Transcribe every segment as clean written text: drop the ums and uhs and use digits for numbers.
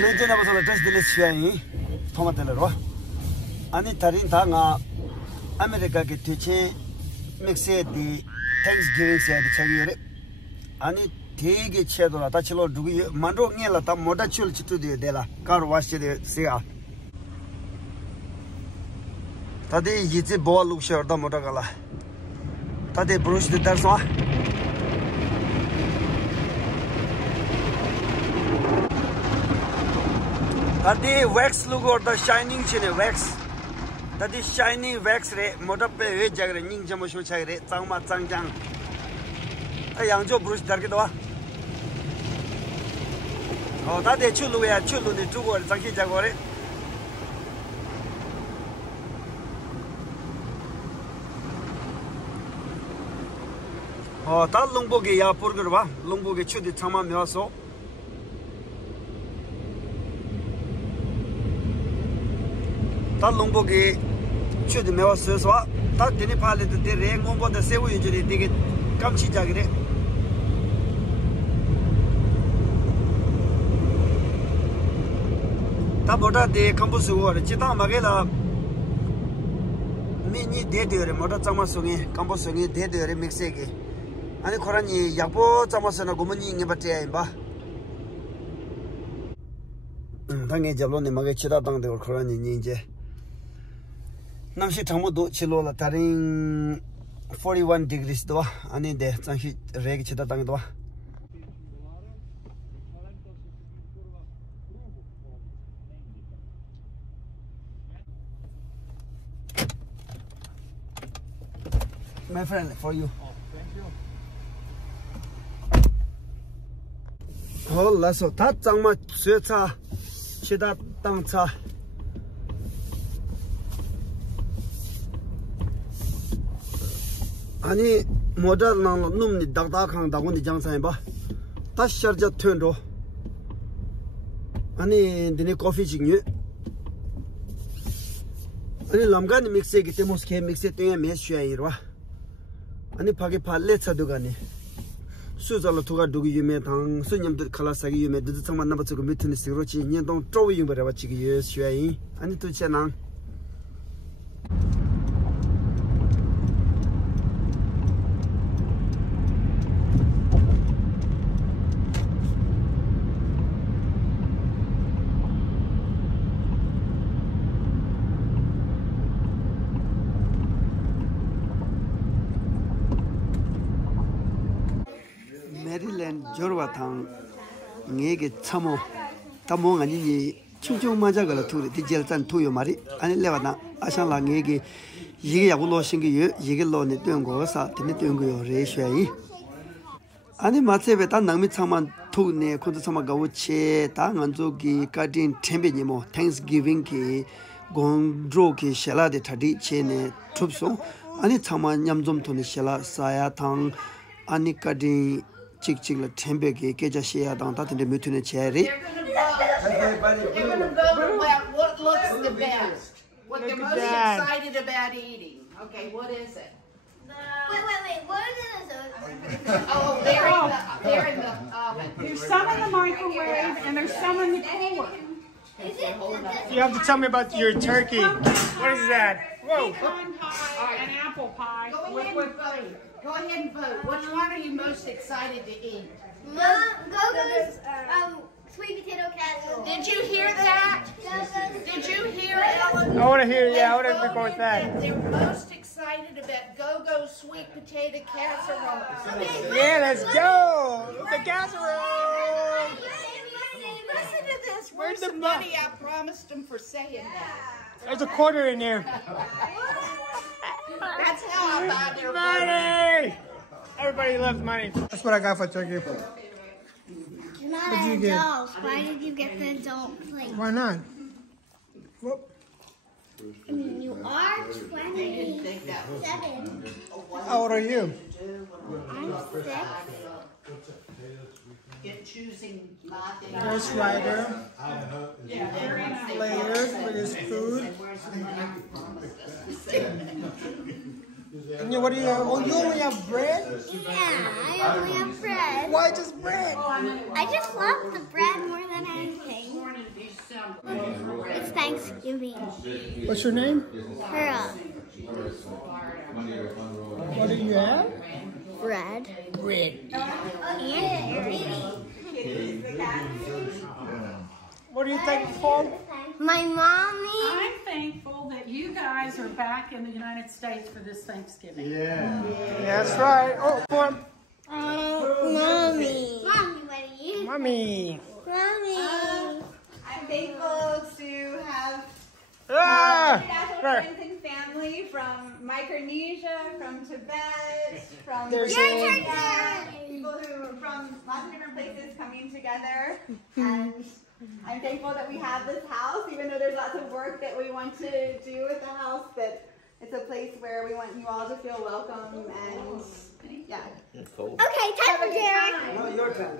Maintain was on the dress delicious. Tomatero. Ani Tarin Tanga America get teaching mix it the Thanksgiving said the Chagiri. Ani take it shadow, Tachelo, do we Mando Nila, Modachul to the Della, car wash the Sia. Tade Yitzi ball look sure the Motagala. Tade Bruce the Tarswa. Tade wax look or the shining chin wax. That is shiny wax ray, Motape, Jagger, Ning Jamushu Chagre, Tangma Tangjang. A young Joe Bruce Darkidwa. Oh, that is Chulu, we are Chulu, the two words, Taki Jagore. Oh, that Lumbogi Yapurgava, Lumbogi Chudi Tama Mioso. That Lumbogi should me also that didn't pilot the ring over the same usually dig it. Kamchi Jagre. Tabota de Campus War, Chita Magela Mini Dedur, Motamasuni, Camposuni, Dedur, Mixegi. And the Korani, Yapo, Tamasana Gumani, Nebatea. Tangi Jaloni Magachita down the Korani Ninja. Namshi Tamudo Chilola Taring 41 degrees do, and in the Tanki Reg Chitatangdo. My friend, for you. Oh, thank you. Oh, lasso, that Tangma Chita Chita Tangta. 아니 모델랑 놈니 dakdakang 다군디 장사해봐 다 셔저 튼로 아니 드니 커피 직류 아니 람간 믹스기 때모스케 믹스 때에 메슈아이로 아니 파게 팔레 차도가니 수절로 두가 두기 유메 당 수님들 칼라사기 유메 드드창만 나버츠고 미트니 시로치 년동 쪼위 유버라 치기 예슈아이 아니 투체낭 jorwatang ngege chamo tamong ani ni chungchung majagal thuri ti jeltan thuyo mari ani lewana asangla ngege yige yagulo singi yige lo ne tyonggo sa tini tyonggo yo re shwai ani matsebe ta nangmi changman thune khonto chama gawo che ta nganjo gi kadin thembe ni mo Thanksgiving ki gondro ki shela de thadi che ne thupso ani chama nyamjom thone shela saya thang ani kadin Chick Tembeke, Kejashia, down that in the mutune cherry. They're going to go with what looks the best, what they're most excited about eating. Okay, what is it? Wait, what is it? Oh, they're in the oven. There's some in the microwave and there's some in the cooler. Is it? You have to tell me about your turkey. What is that? Whoa. Pecan pie and apple pie. Go ahead and vote. Go ahead and vote. Which one are you most excited to eat? Gogo's sweet potato casserole. Did you hear that? Did you hear Ellen? I want to hear, yeah, I want to record that. They're most excited about Go-Go sweet potato casserole. Yeah, let's go. The casserole. Listen to this. Where's Where's the the money I promised them for saying that? There's a quarter in there. That's how I buy their Money! Everybody loves money. That's what I got for turkey. You're not What'd you an get? adult. Why did you get the adult plate? Why not? Whoop. I mean, you are 27. How old are you? I'm 6. Get choosing my thing. Ghost Rider. Layered with his food. And you, what do you have? Oh, you only have bread? Yeah, I only have bread. Why just bread? I just love the bread more than anything. Thanksgiving. What's your name? Pearl. What do you have? Bread. Bread. What are you thankful for? My mommy. I'm thankful that you guys are back in the United States for this Thanksgiving. Yeah, that's right. Oh, come Mommy. Mommy, what are you? on. Mommy. Mommy. I'm thankful to have Ah! international friends and family from Micronesia, from Tibet, from There's Tibetan, people who from lots of different places coming together. And I'm thankful that we have this house, even though there's lots of work that we want to do with the house, that it's a place where we want you all to feel welcome and yeah. Okay, time for Derek. No, your turn.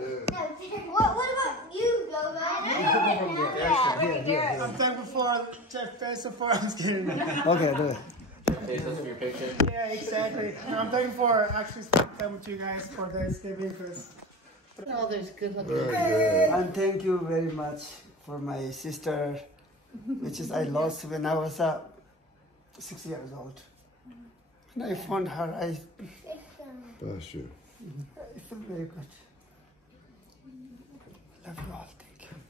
What about you, Goga? I'm thankful for Jeff Bezos for us getting that. Okay, do it. Yeah, exactly. I'm thankful for actually spending time with you guys for Thanksgiving because Oh, there's good looking. And thank you very much for my sister, which is I lost when I was 6 years old. And I found her. I Bless you. feel very good. Love you all.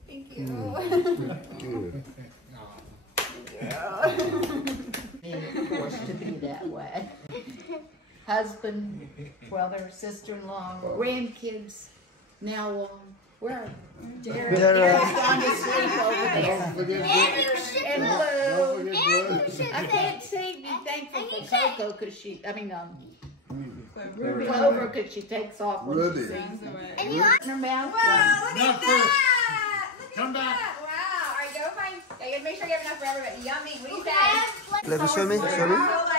Thank you. Good. Forced to be that way. Husband, brother, sister-in-law, grandkids. Now, where are Derek? Derek's gone to sleep over there. And Blue. I can't say be thankful for Coco because she, Clover because she takes off when Ruby. she sings. And you In her mouth. Not first. Come back. Wow. All right, go find. You gotta make sure you have enough for everybody. Yummy. What do you say? Let me show me. Show me.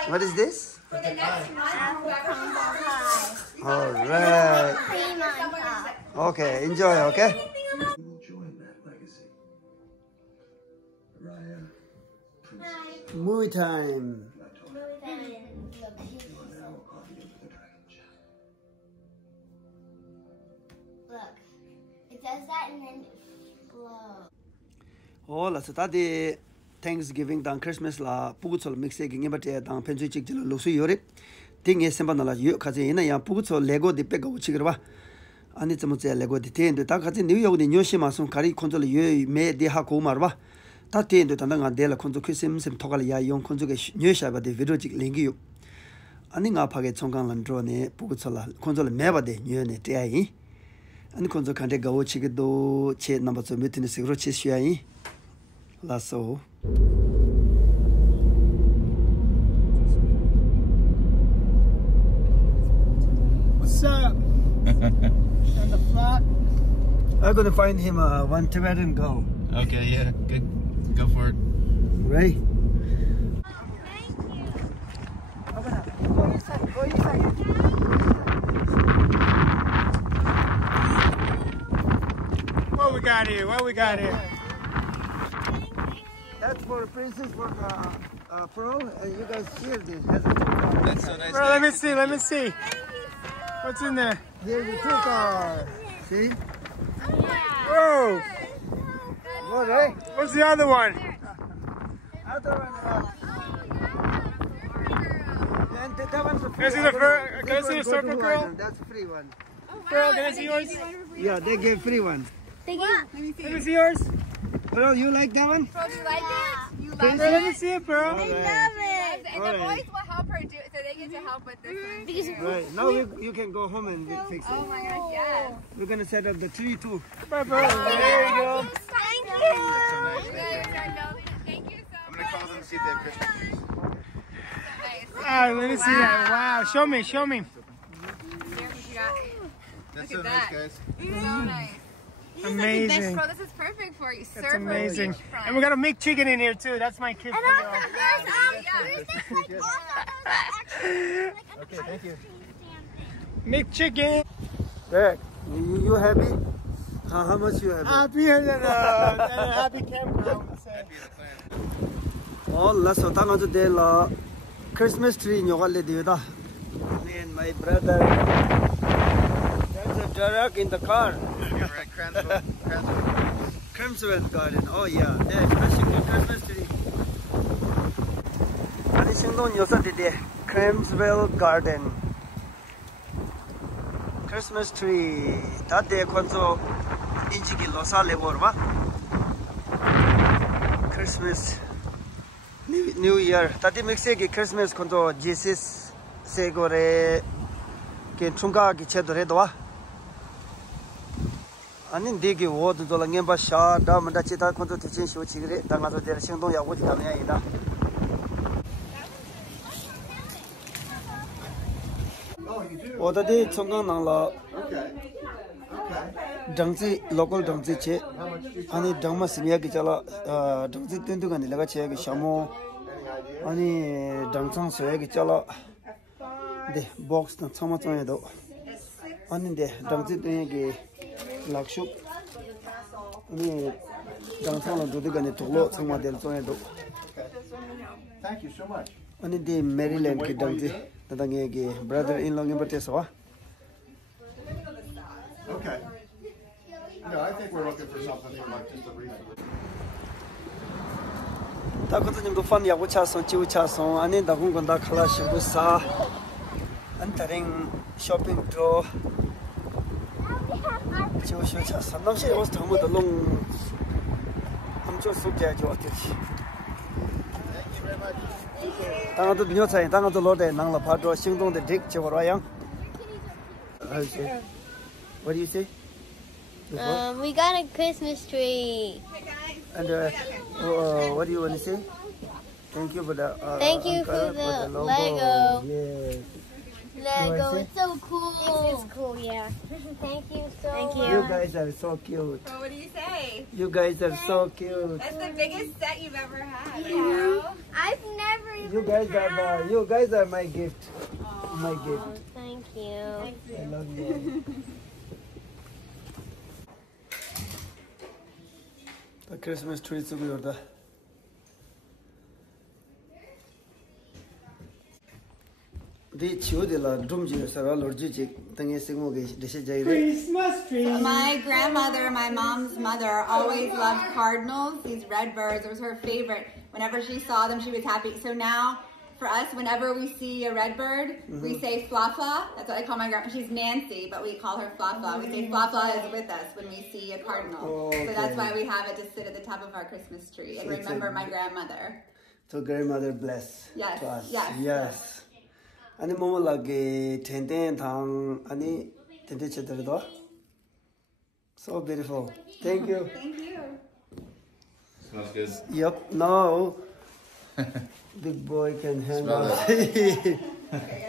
What is this? For the next month, whoever comes over. All right. cream on top. Okay. Enjoy. Okay. Join that legacy. Raya, Princess, Movie time. now on you for the dragon shot. Look, it does that and then it flows. Oh, la sa de Thanksgiving dan Christmas la puguchol mixe gi ngibate dan penju chik jilo lusu yore. Ting e semba la yu khaje ina ya puguchol Lego de pega uchigirwa. Ani chmoche Lego de ten de ta khaje New York de nyoshi ma sum kari konjol yu me de ha ko marwa. Ta ten de tan nga de la konjo khisim sem thogal ya yong konjo ge nyosha ba de video chik lengi yu. Ani nga phage chonggang lan dro ne puguchol la konjol me ba de nyo ne te ai. Ani konjo khande gawo chig do che number 2 metin sigro che shai. Lasso. what's up? On the flat. I'm gonna find him one Tibetan girl. Okay, yeah, good. Go for it. Right? What we got here? What we got here? That's for the princess for pro, and you guys here this. That's so nice. Bro, let me see. Let me see. What's in there? Here's the two car. See? Whoa! Good, right? What's the other one? Other one. And that one's a free. Can I see the can I see the circle girl? That's a free one. Girl, can I see yours? Yeah, they gave free one. Let me see yours. Bro, you like that one? Bro, do you like it? You Bro, let me see it, bro. All right. And the boys will help her do it, so they get to help with this one. Right. Now you can go home and fix it. Oh my gosh, yes. We're gonna set up the tree too. Bye, bro. There you go. Thank you. Thank you so I'm gonna call them to see if they have Christmas trees. Ah, let me see that. Wow. Show me. Show me. That's so nice, guys. So nice. Amazing. Bro, this is perfect for you. That's amazing. And we got a meat chicken in here too. That's my kid. And also, there's Okay, thank you. Meat chicken. Derek, you happy? How much you happy? Happier than a happy campground. Oh, let's go to the Christmas tree. Me and my brother. There's a Derek in the car. Crimswell Garden. Oh yeah, there Christmas tree. 아니 신동 요선데 Crimswell Garden. Christmas tree. 다데 콘소 인지기 로사 레버바. Christmas New Year. 다데 믹스기 Christmas 콘소 Jesus 세고레 게 총가기 체도레도와. 아니 되게 워드도 랑엠바 샤다 만다 치다 콘도 대신 쇼치그레 당가서 될 행동 야고 지나면이다. 어디에 청강나라 정지 로컬 정지체 아니 정마스미야기 잘라 정지 뜬두가 내가 제가 샤모 아니 정상 소야기 잘라 네 박스는 참아줘야도 아닌데 정지 뜬기 락슈 아니 정상은 도대가네 돌로 정마될 정에도 Thank you so much. 아니 데 메릴랜드 기 정지 다당에게 brother-in-law ngebateswa. Okay. No, I think we're looking for something for like just a brief. 다코트님도 판 야구 차선 지우 차선 아니 다군건다 칼라시고 사 안타링 쇼핑 드로 지우 쇼 차선 남시 오스 담모도 롱 엄청 속게 좋았지. 당아도 녀차에 당아도 로데 낭라 파도 행동의 딕 저거라양. What do you say? We got a Christmas tree. And what do you want to say? Thank you for the Thank you for the logo. Lego. Yes. Lego, say? it's so cool. It's cool, yeah. Thank you so much. You guys are so cute. Well, what do you say? You guys are so cute. That's the biggest set you've ever had. I've never even You guys are my gift. My gift. Thank you. I love you. The Christmas tree is good. The children drum ji sara lorji ji tangi singo ge dishe jai re. Christmas tree. My grandmother, my mom's mother, always loved cardinals, these red birds. It was her favorite. Whenever she saw them, she was happy. So now, for us, whenever we see a red bird, we say fla fla. That's what I call my grandma. She's Nancy, but we call her fla fla. We say fla fla is with us when we see a cardinal. Oh, So that's okay. why we have it to sit at the top of our Christmas tree and So it's remember a- my grandmother. So grandmother bless Yes, to us. yes. Yes. Ani momo lage ten thang ani tente chedredo. So beautiful. Thank you. Thank you. Smells good. Yep. Now big boy can hang Smell out.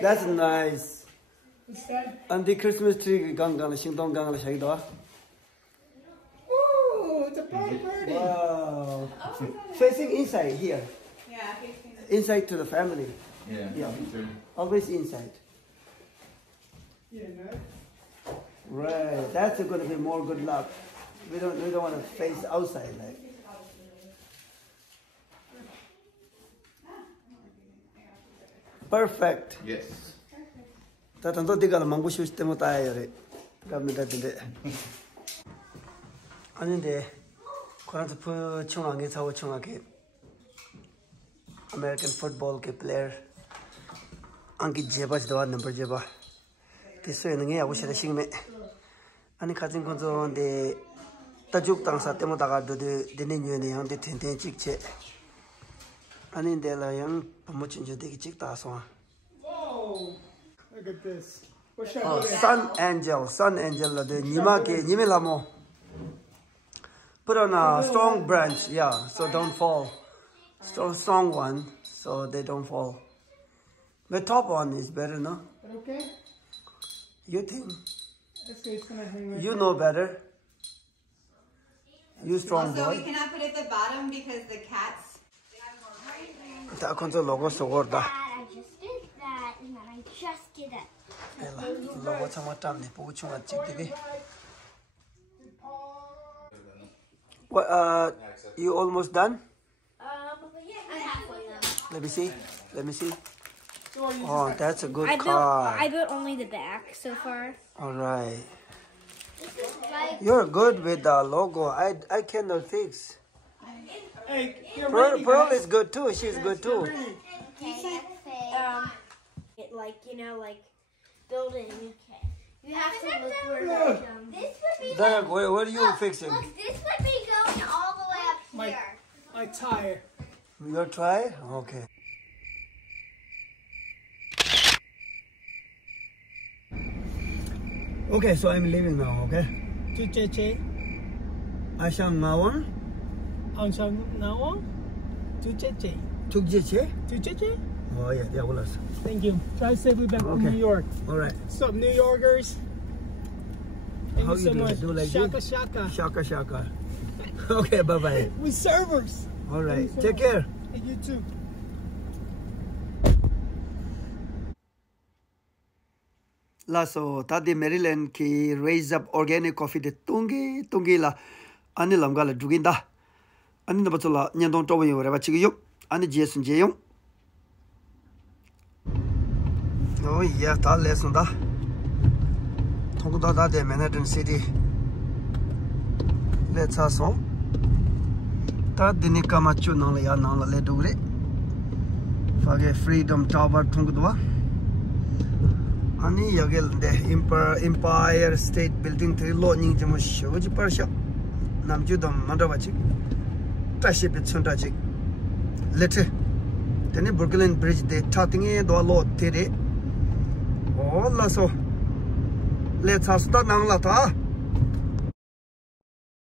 That's nice. And the Christmas tree gang shingdong gang la shaido. Ooh, it's a party. Wow. Facing inside here. Yeah. Inside to the family. Yeah. Yeah. Sure. Always inside. You know. Right. That's going to be more good luck. We don't want to face outside like. Perfect. Yes. 다 단도 디가 망고 쉬울 때 못 아야래. 갑니다 근데. 아닌데. 코란트 푸 총하게 사고 총하게. American football के player अंकित जेबा जवा number जेबा तिसो नंगे आबो शेदा सिंगमे अनि खाजिन Kojo दे तजुक तांग साते मो दागा दे दिने न्युने yang de ten chik che ani de la yang promotion je de chik ta so Whoa. Look at this. What should I oh, do there? sun angel la de nima ke nime la mo put on a strong branch yeah so don't fall strong one so they don't fall. The top one is better, no? But okay. You think? Let's say it's gonna hang right You know better. You strong Also, we boy. cannot put it at the bottom because the cats. Ta konso logo sogorda. Dad, I just did that, and then I just did it. Ela logo chama tamne pu chunga chikde. What you almost done? I'm halfway done. Let me see. Oh, that's a good I car. built only the back so far. All right. You're good with the logo. I cannot fix. Hey, you're Pearl is good too. She's good too. Okay, it like building. Okay. You have to look where this would be. Doug, what are you fixing? Look, this would be going all the way up here. My tire. Your try? Okay. Okay, so I'm leaving now, okay? Tucheche. Ashang Mawang? Angsang nawang. Tucheche. Tukjeche? Tucheche. Oh, yeah, yeah, well, Thank you. Drive safely back to Okay. New York. all right. What's up, New Yorkers? Thank How you you so do much. it? Do like Shaka this? shaka. Shaka, shaka. Okay, bye-bye. We servers. All right, Thank you so take much. care. And you too. Laso, tadi Maryland ki raise up organic coffee de tungi la ani lamgala duginda. Ani na batula nyandong towa yo reba chigyo. Ani jesun jeyong. Oh yeah, ta lesson da. Tongda da de Manhattan City. Let's haso. Ta dinika machu nang la ya nang la le dugre. Fage Freedom Tower tongdwa. Ani yagel de Empire State Building 3 lo ning jemo shoji parsha namju dam mandawachi tashi bit chundaji lete tene Brooklyn Bridge de tatinge do lo tere oh la so let's hasta nang la ta